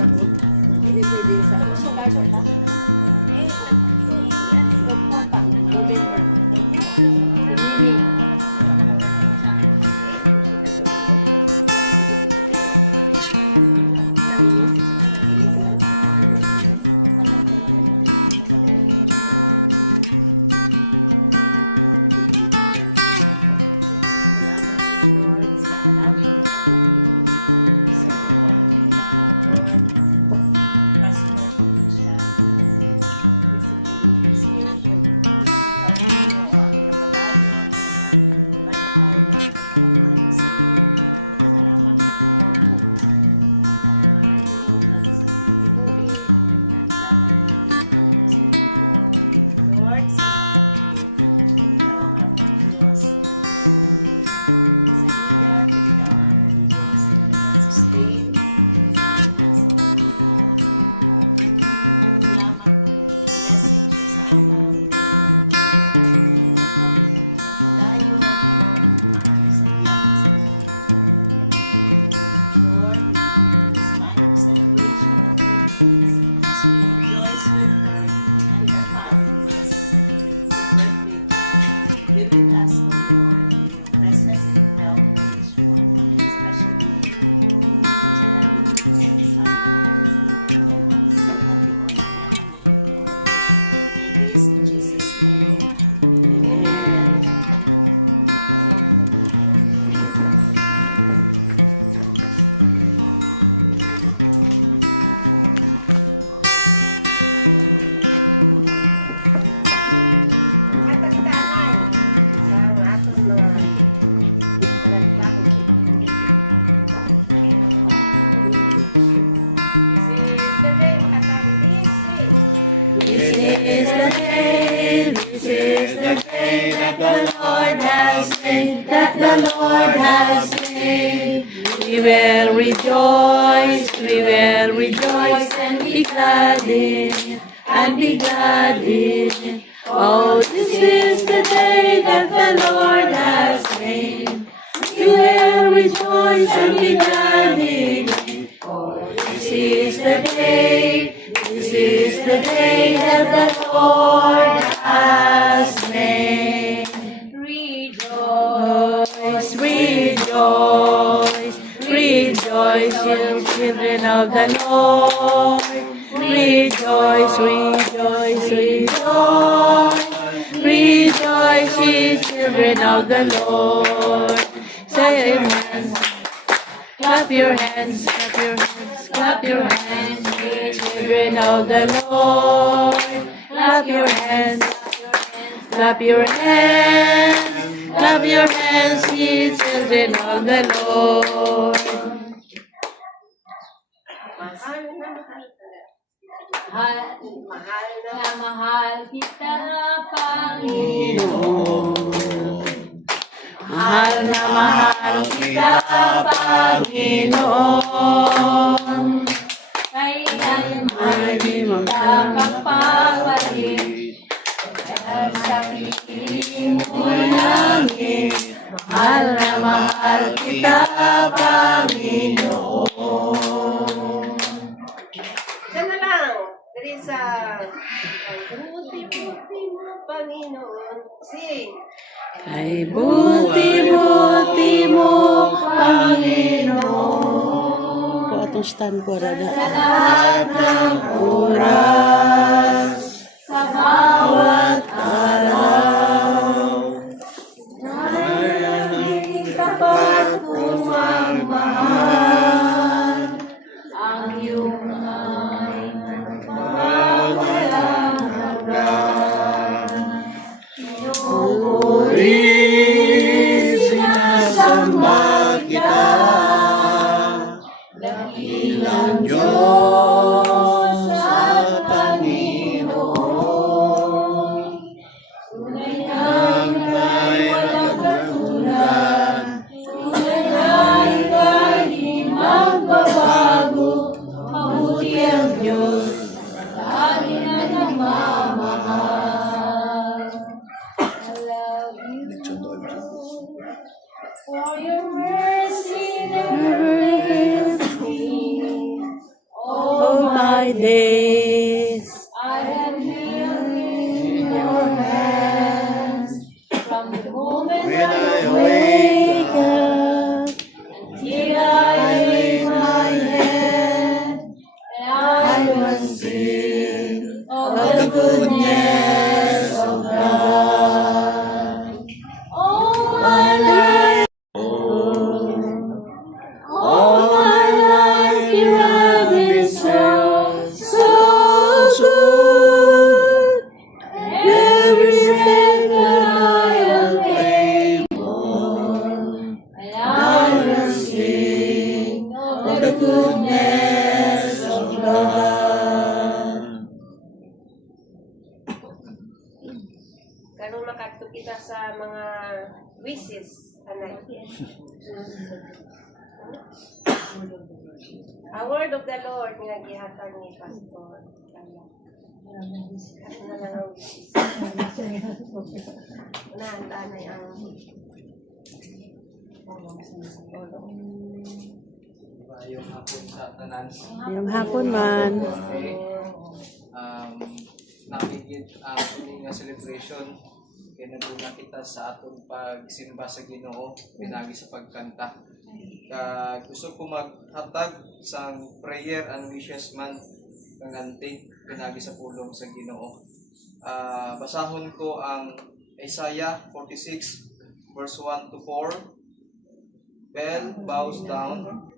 Hindi pwede sa sugar pa. November. Mini. This is the day that the Lord has made, that the Lord has made. We will rejoice and be glad in it, and be glad in it. Oh, this is the day that the Lord has made. We will rejoice and be glad in it. Oh, this is the day that the Lord has made. Rejoice, rejoice, rejoice, you children of the Lord. Rejoice, rejoice, rejoice, rejoice, ye children of the Lord. Say amen. Clap your hands, clap your hands, clap your hands, ye children of the Lord. Clap your hands, clap your hands, clap your hands, ye children of the Lord. Mahal kita, Panginoon. Mahal na mahal kita, Panginoon. Kailanman di magpapagpapalit. Sa piling mo langit. Mahal na mahal kita, Panginoon. Sana lang. Dali sa buti-buti mo, Panginoon. Sing. Kay buti-buti mo, Panginoon. Kung atong stand ko, Rada. Sa lahat ng oras, sa bawat araw, nararaming kapat kumang mahal, ang iyong ay magpapawalang hanggan. Sinasamba kita, dakilang Diyos at Panginoon. Tunay ang kay walang katulad, tunay ang kay di magbabago, mabuti ang Diyos, lagi na nagmamahal. For your mercy never fails me. Oh, goodness of God. Kanong makadto kita sa mga wishes, anay. A word of the Lord nga gihatag ni Pastor. Ano na lang ang wishes. Unahan tanay ang Yung hapon sa tanan. Yung hapon man. Okay. Nakikit ang huling nga celebration. Kaya naguna kita sa atong pagsimba sa Ginoo, pinagi sa pagkanta. Gusto ko maghatag sa prayer and wishes man ng ante, pinagi sa pulong sa Ginoo. Basahon ko ang Isaiah 46 verse 1 to 4. Bel bows down,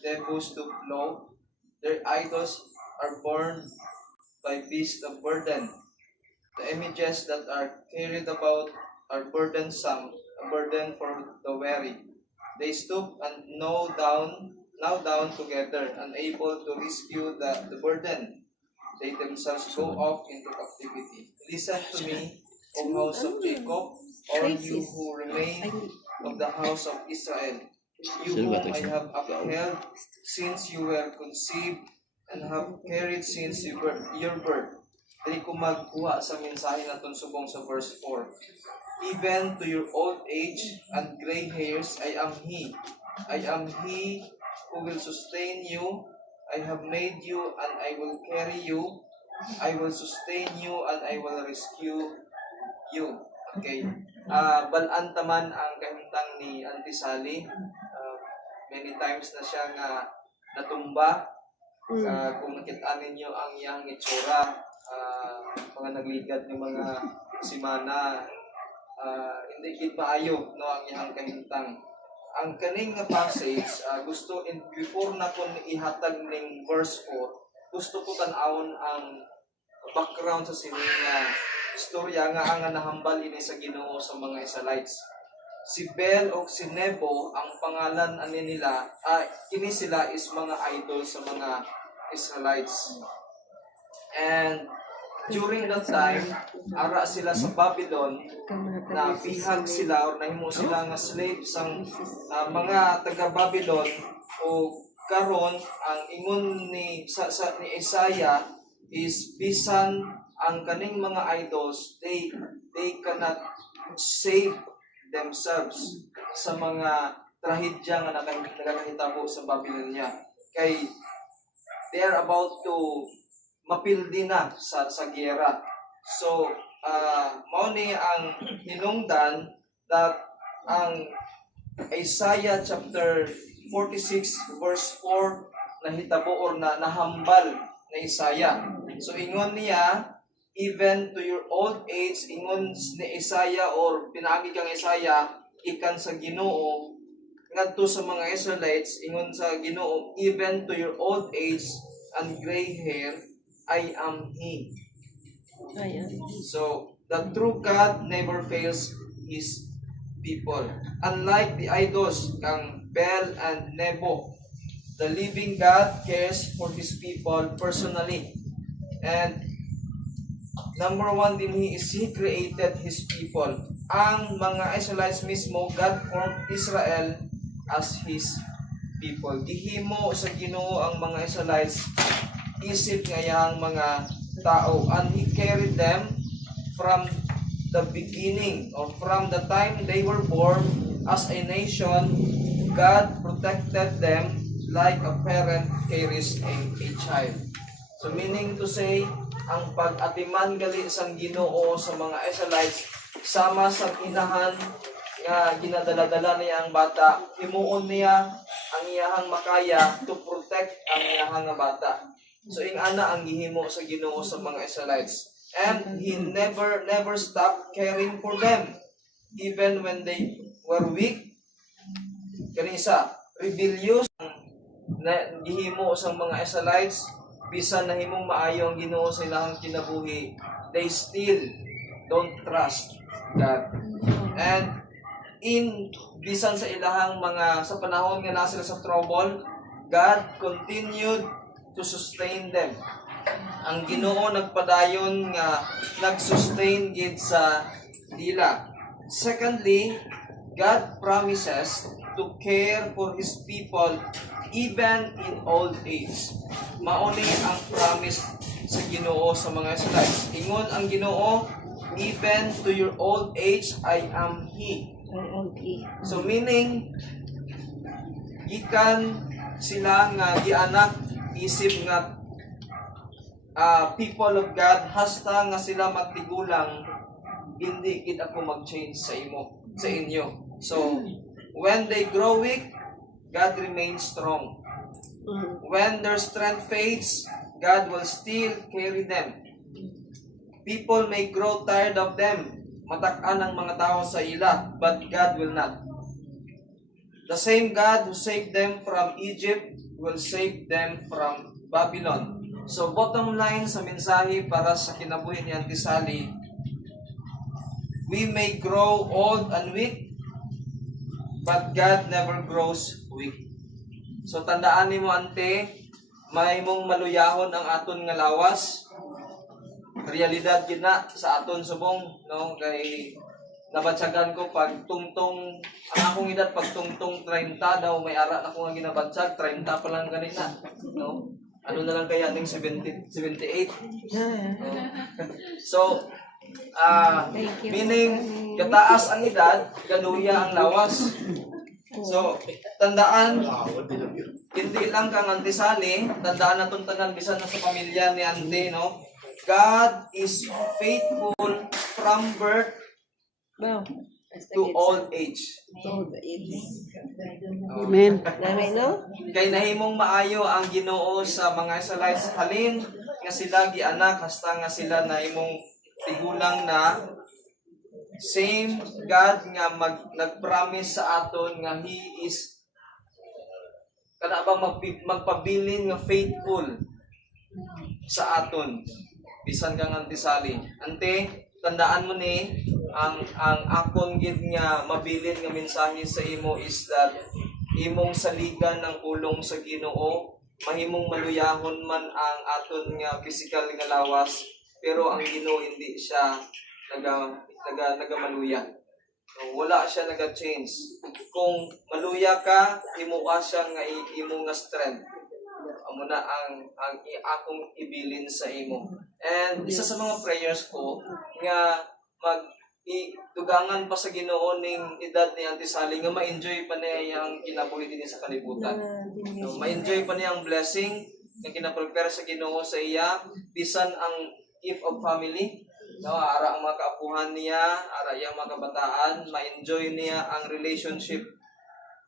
devils stoop low, their idols are borne by beasts of burden. The images that are carried about are burdensome, a burden for the weary. They stoop and now down together, unable to rescue the burden. They themselves go off into captivity. Listen to me, O house of Jacob, all you who remain of the house of Israel, you whom I have upheld since you were conceived and have carried since your birth. Dali ko magkuha sa mensahe na subong sa verse 4. Even to your old age and gray hairs, I am He. I am He who will sustain you. I have made you and I will carry you. I will sustain you and I will rescue you. Okay. Balaan taman ang kahimtang ni Auntie Sally. Many times na siya nga natumba. Kung nakita ninyo ang iyang itsura, mga nagligad ng mga simana, hindi gid maayo no ang iyang kahimtang. Ang kaning nga passage, before na ko ihatag ning verse 4, gusto ko tan-awon ang background sa sininga istorya nga ang nahambal ini sa Ginoo sa mga Israelites. Si Bel o si Nebo, ang pangalan nila, kini sila is mga idol sa mga Israelites. And during that time, ara sila sa Babylon, na bihag sila or nahimo sila nga slave sang mga taga-Babylon, o karon ang ingon ni Isaiah is bisan ang kaning mga idols, they cannot save themselves sa mga trahedya nga nakahitabo sa Babylonia. Kay they are about to mapildi na sa giyera. So, mao ni ang hinungdan that ang Isaiah chapter 46 verse 4 nahitabo or nahambal na Isaiah. So, ingon niya, even to your old age, ingon ni Isaiah or pinaagi kang Isaiah, ikan sa Ginoo, ngadto sa mga Israelites, ingon sa Ginoo, even to your old age and gray hair, I am He. So, the true God never fails His people. Unlike the idols, kang Bel and Nebo, the living God cares for His people personally. And number one din He created His people. Ang mga Israelites mismo, God formed Israel as His people. Gihimo sa Ginoo ang mga Israelites isip ngayang mga tao, and He carried them from the beginning or from the time they were born as a nation. God protected them like a parent carries a child. So meaning to say, ang pag-atiman gali sang Ginoo sa mga Israelites sama sa inahan nga ginadala-dala niya ang bata, himuon niya ang iyahang makaya to protect ang iyahang bata. So ingana ang gihimo sa Ginoo sa mga Israelites. And He never stopped caring for them even when they were weak. Kanisa, rebellious na gihimo sa mga Israelites, bisan nahimong maayo ang Ginoo sa ilang kinabuhi, they still don't trust God. And bisan sa ilahang mga sa panahon nga nasa sila sa trouble, God continued to sustain them. Ang Ginoo nagpadayon nga nag-sustain gid sa ila. Secondly, God promises to care for His people even in old age. Mauni ang promise sa Ginoo sa mga slides. Ingon ang Ginoo, even to your old age, I am He. So meaning, gikan sila nga gianak isip nga people of God, hasta nga sila magtigulang, hindi gid ako mag-change sa inyo. So, when they grow weak, God remains strong. When their strength fades, God will still carry them. People may grow tired of them, matak-an ang mga tao sa ila, but God will not. The same God who saved them from Egypt will save them from Babylon. So bottom line sa mensahe para sa kinabuhi ni Auntie Sally, we may grow old and weak, but God never grows weak. So tandaan ni mo, Ante, may mong maluyahon ang aton nga lawas. Realidad gid na sa aton subong, no? Kay nabatsagan ko pag tungtong ang akong edad pag tungtong 30 daw may ara na ko nga ginabatsag, 30 pa lang ganina, no? Ano na lang kaya ning 78? So, meaning kataas ang edad, galuya ang lawas. So, tandaan, hindi lang kang Auntie Sally, tandaan na itong tanan, bisan na sa pamilya ni Auntie, no? God is faithful from birth to old age. Amen. Kay nahimong maayo ang Ginoo sa mga Israelites, halin nga sila gianak, hasta nga sila nahimong tigulang na. Same God nga nag-promise sa aton nga He is kana ba magpabilin nga faithful sa aton. Bisan kang Auntie Sally. Ante, tandaan mo ni ang akon gid nga mabilin nga mensahe sa imo is that imong saligan ng pulong sa Ginoo, mahimong maluyahon man ang aton nga physical nga lawas, pero ang Ginoo hindi siya nagamaluya. Wala siya naga-change. Kung maluya ka, himuha siya nga imo nga strength. Amo na ang akong ibilin sa imo. And isa sa mga prayers ko nga dugangan pa sa Ginoo ning edad ni Auntie Sally nga ma-enjoy pa niya ang kinabuhi din sa kalibutan. So, ma-enjoy pa niya ang blessing nga ginaprepare sa Ginoo sa iya, bisan ang gift of family. No, ara ang mga kaapuhan niya, ara yang mga kabataan, ma-enjoy niya ang relationship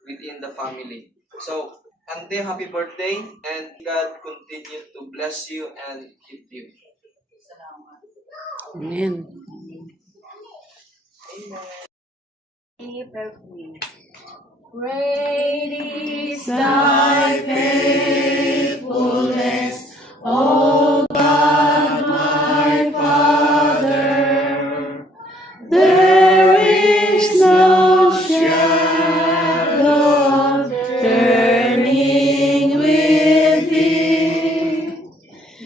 within the family. So, Auntie, happy birthday, and God continue to bless you and keep you. Amen. Great is Thy faithfulness, O God, my Father. There is no shadow of turning with Thee.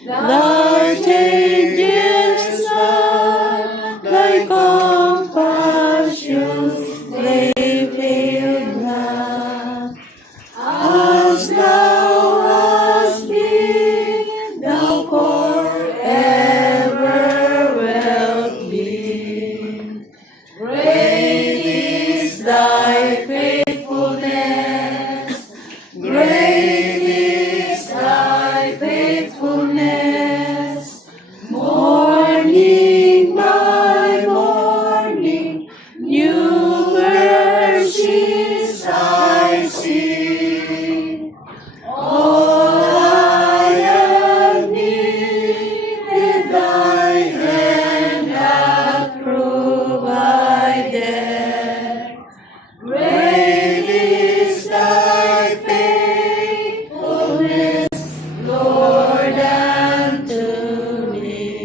Thou changest not, Thy compassions, they fail not. As Thou hast been, Thou forever wilt be. Great is Thy faithfulness, great is Thy faithfulness. Morning by morning, new mercies I see. All I have needed, Thy hand hath provided. Great is Thy faithfulness, Lord, unto me.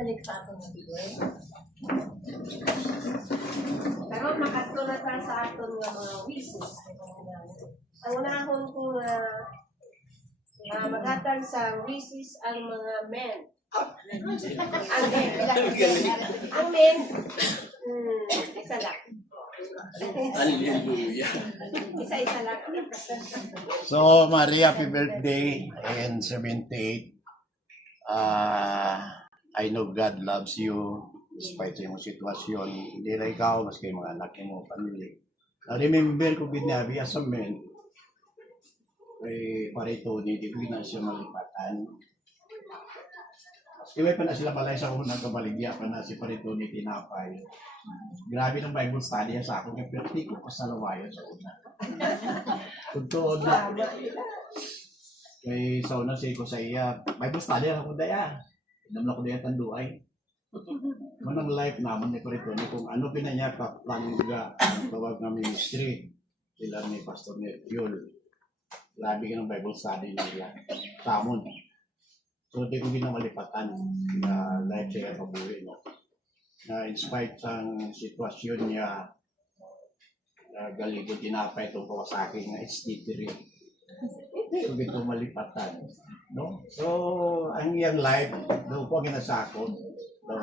balik sa aton nga bigoy. Karon makatulad sa aton nga mga wishes. ang unahon ko na maghatag sa wishes ang mga men. Ang men. Ang men. Isa lang. Hallelujah. Isa-isa lang. So, Maria, happy birthday and 78. I know God loves you despite sa iyong sitwasyon. Hindi na ikaw, maski yung mga anak mo, pamilya. Remember ko binabi as a man, kay parito, hindi ko na siya malipatan. Maski may pa na sila balay sa unang kabaligya pa na si parito ni Tinapay. Grabe ng Bible study sa akin, yung perti ko pasalawayan sa una. Tugtuod na. Kay sa una siya ko sa iya, Bible study ako daya. Alam na ko daya tanduay. Manang life naman ni Parito ni kung ano pinanya ka plan nga ang tawag nga ministry. Sila ni Pastor Nerfiol. Grabe ka ng Bible study nila. Tamon. So di ko ginamalipatan na life siya kabuhi, no? Na in spite ng sitwasyon niya, galigod tinapay itong Kawasaki nga ST3. So dito malipatan, no? So ang iyang life, daw po ginasakot, daw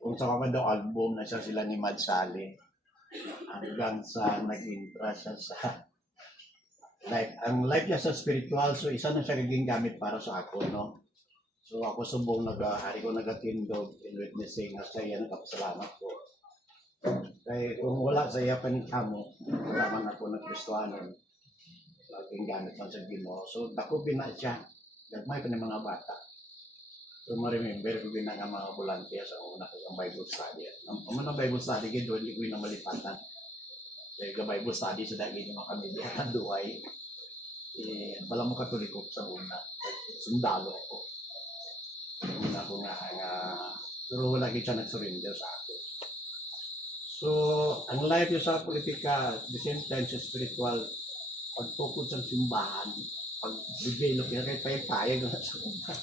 kung sa kaman daw album na siya sila ni Mad Sally, hanggang sa nag-intra siya sa life. Ang life niya sa spiritual, so isa na siya naging gamit para sa ako, no? So ako subong hari ko nagatindog in witnessing at sa iya nagpapasalamat ko. Kaya kung wala sa iya panikamo, wala man ako nagkristuanon. Laging gamit man sa Ginoo. So takupin na siya. Nagmay pa ng mga bata. So ma-remember ko nga mga volunteer sa una sa Bible study. Ang Bible study gito hindi ko na malipatan. Kaya ka Bible study sa dagi ng mga pamilya at duway. Wala mo katoliko sa una. Sundalo ako. Una ko nga pero lagi siya nag-surrender sa akin. So, ang life niya sa politika, the same time sa spiritual, pag-focus sa simbahan, pag-develop niya, kahit payag-payag na sa kumpa.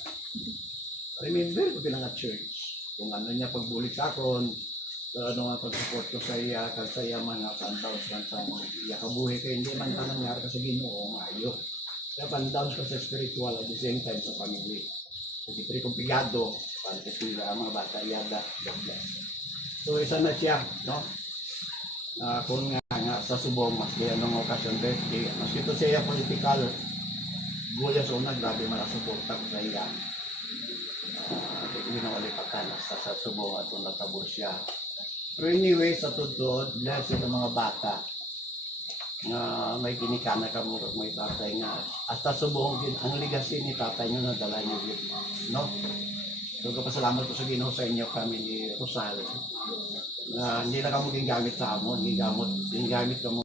Remember ko pinang church, kung ano niya pagbulit sa akin, so ano nga pag-support ko sa iya, kag sa iya mga pandaws, kag sa iya kabuhi, kaya hindi man ka nangyari ka sa Ginoo, maayo. Kaya pandaws ko sa spiritual at the same time sa family. Kasi pre komplikado, para sila mga bata, yada, God bless. So isa na siya, no? Kung nga sa subong, mas kaya anong okasyon, mas ito siya political, gulya sa una, grabe man ang suporta ko sa iya. Hindi na walipatan, sa subong at kung nagtabor siya. Pero anyway, sa tutod, bless ito mga bata, na may kinikana ka mo kag may tatay nga hasta subong din ang legacy ni tatay nyo na dala niyo yun, no? So kapasalamat ko sa Ginoo sa inyo kami ni Rosal na hindi na kamo gingamit sa amon, gingamit kamo